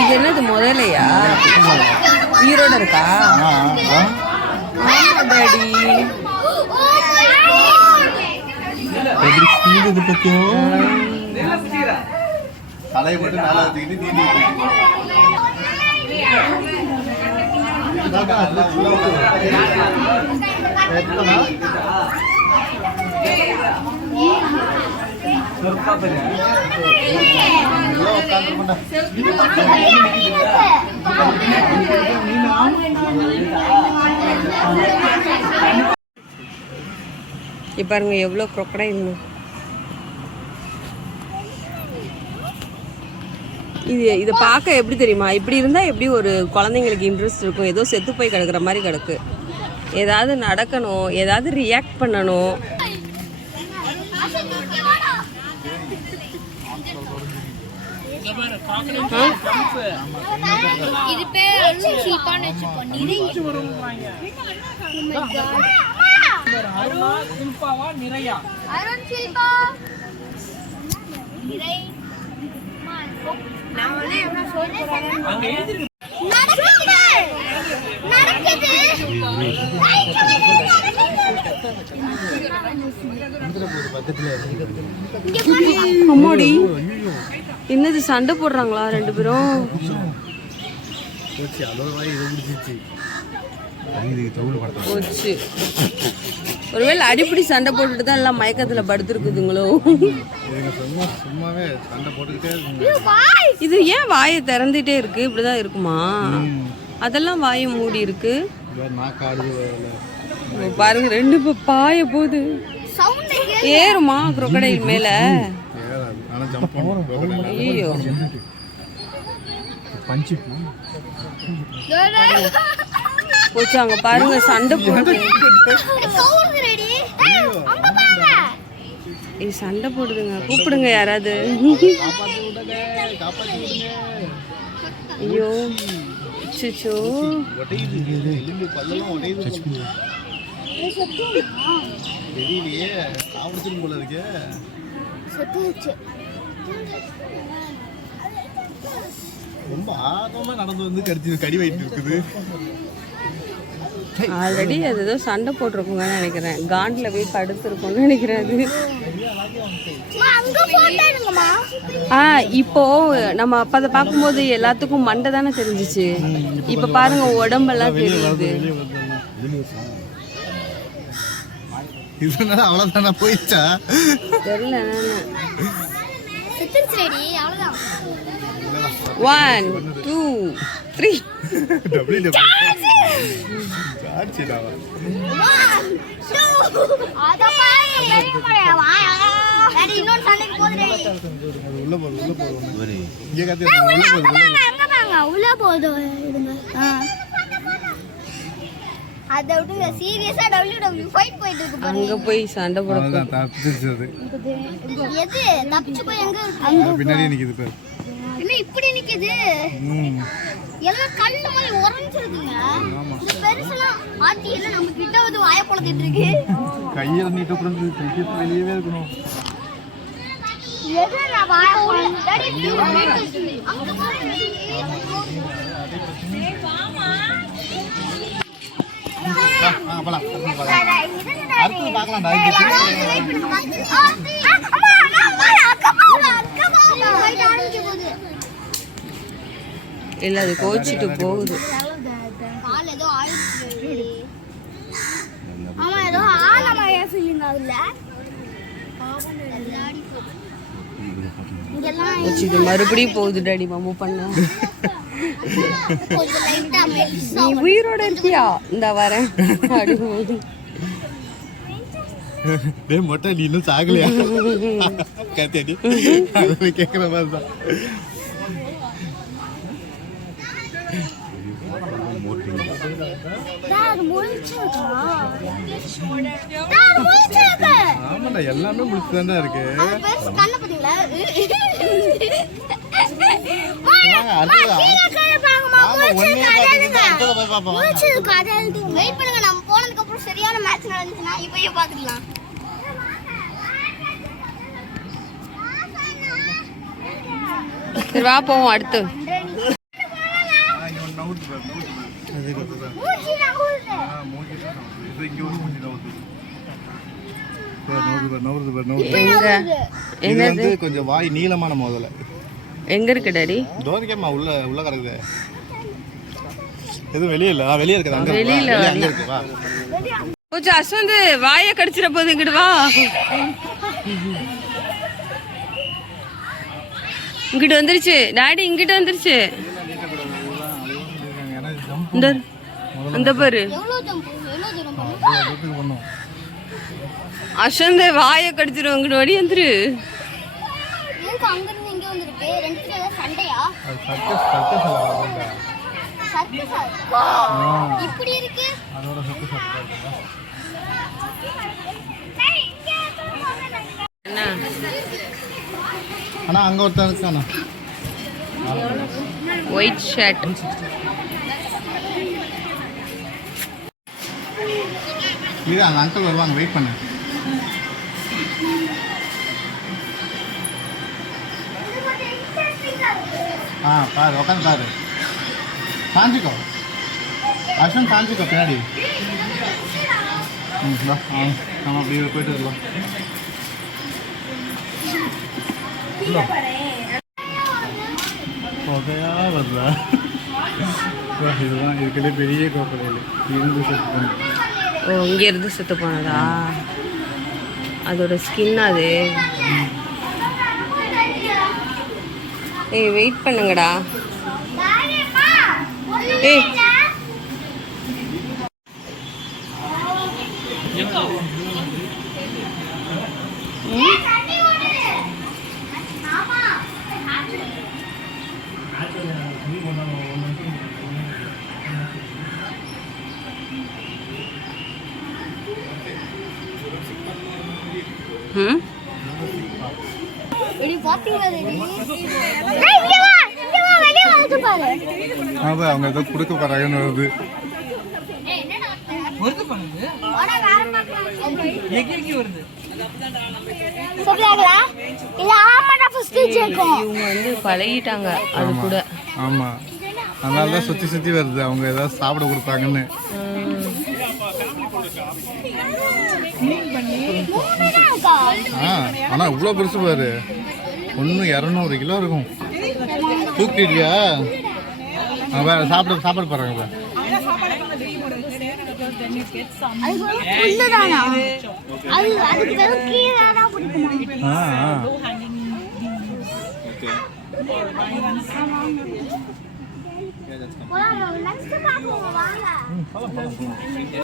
இது என்னது முதலையா? உயிரோட இருக்கா? டாடி எப்படி ஸ்பீடு பத்தியும் தலையை போட்டு மேலே வச்சுக்கிட்டு நீந்தி பாருங்க எவ்வளோ crocodile. இதை பார்க்க எப்படி தெரியுமா, இப்படி இருந்தால் எப்படி ஒரு குழந்தைங்களுக்கு இன்ட்ரெஸ்ட் இருக்கும். ஏதோ செத்து போய் கிடக்குற மாதிரி கிடக்கு. ஏதாவது நடக்கணும், ஏதாவது ரியாக்ட் பண்ணணும். அம்மாடி என்னது சண்டை போடுறாங்களா ரெண்டு பேரும்? போச்சு. ஒருவேளை அடிப்படி சண்டை போட்டுட்டு தான் எல்லாம் மயக்கத்துல படுத்துருக்குதுங்களோ? இது ஏன் வாயை திறந்துட்டே இருக்கு? இப்படிதான் இருக்குமா? அதெல்லாம் வாயை மூடி இருக்கு. பாருங்க ரெண்டு பாய போகுது. ஏறுமா crocodile மேல? ஐயோ போச்சு. அங்க பாருங்க சண்டை போடுது. சண்டை போடுதுங்க. கூப்பிடுங்க யாராவது. ஐயோ சிச்சோ ரொம்ப ஆர்வமா நடந்து வந்து கடி வைட்டு இருக்குது. ஆல்ரெடி அது ஏதோ சண்டை போட்டிருக்குங்கன்னு நினைக்கிறேன். காண்டில் போய் படுத்துருக்கோம்னு நினைக்கிறேன் அது. இப்போ நம்ம அப்ப அதை பார்க்கும்போது எல்லாத்துக்கும் மண்டை தானே தெரிஞ்சிச்சு. இப்ப பாருங்க உடம்பெல்லாம் தெரியுது. அவ்வளவுதானா போயிடுச்சா தெரியல. 1 2 3 அங்க போய் சண்டை போட பின்னாடி நிக்குது பாரு. என்ன இப்படி நிக்குது? எல்லாம் கல்லு மாதிரி உறைஞ்சிருக்குங்க. இந்த பெருசெல்லாம் ஆட்டி எல்லாம் நம்ம கிட்ட வந்து வாய பொளத்திட்டு இருக்கு. கையில நீட்ட புரண்டு கையில வெளியவே இருக்கணும். எதுல வாய பொளந்தடி அங்க பாருங்க. போலாம் அடுத்து பார்க்கலாம். இல்ல அது கோச்சிட்டு போகுது. இது மறுபடியும் போகுது. டாடி மாமு பண்ண நீ உயிரோட இருக்கியா? இந்த வரேன் போகுது. மொட்டை நீ இன்னும் சாகலையா? கத்தியாடி கேட்குற மாதிரி தான். ஆமாண்டா எல்லாமே முடிச்சுதான்டா இருக்கு. போய் பார்ப்போம். வெயிட் பண்ணுங்க, நம்ம போனதுக்கு அப்புறம் சரியான மேட்ச் நடந்துச்சுன்னா இப்பயே பாத்துக்கலாம். சரி வா போவோம் அடுத்து. இது வந்து கொஞ்சம் வாய் நீளமான முதல்ல. எங்க இருக்கு டாடி? தோரிக்கம்மா உள்ள கிடக்குது. எதுவும் வெளியே இல்ல, வெளியே இருக்குது. அங்க வெளியில அங்க இருக்கு. வா கொஞ்சம் அஸ்வந்த் வாயை கடிச்சிட போகுது, இங்கிட்டு வா. இங்கிட்டு வந்துருச்சு டாடி, இங்கிட்ட வந்துருச்சு. இந்த அந்த பாரு எவ்வளவு தூரம் பண்ணும். அஸ்வந்த் வாயை கடிச்சிடும், இங்கிட்டு வடி வந்துரு. எதுக்கு அங்க இருந்து இங்க வந்திருக்கு? ரெண்டுத்துல ஏதாவது சண்டையா? சர்க்கஸா? இப்படி இருக்கு. அதோட என்ன ஆனா அங்க ஒருத்தன் இருக்கானா? White shirt. இது அந்த அங்கிள் வருவாங்க, வெயிட் பண்ணு. பாரு, உட்காந்து பாரு. சாஞ்சிக்கோ அஸ்வன், சாஞ்சிக்கோ பின்னாடி. நம்ம அப்படி போயிட்டு வரலாம். புகையா வருதா? இதுதான் இருக்கிற பெரிய கோப்பையில் இருந்து செத்து. ஓ, இங்க இருந்து செத்து போனதா? அதோட ஸ்கின் அது. ஏய் வெயிட் பண்ணுங்கடா. ஏய் அவங்க ஏதோ கொடுக்க போறாங்கன்னு வருது. இவங்க வந்து பழகிட்டாங்க அது கூட. ஆமா, அதனாலதான் சுத்தி சுத்தி வருது. அவங்க ஏதாவது சாப்பிட கொடுப்பாங்கன்னு. ஆனா இவ்வளவு பெருசு பாரு. 200 கிலோ இருக்கும். தூக்கிட்டியா? சாப்பிட போறாங்க.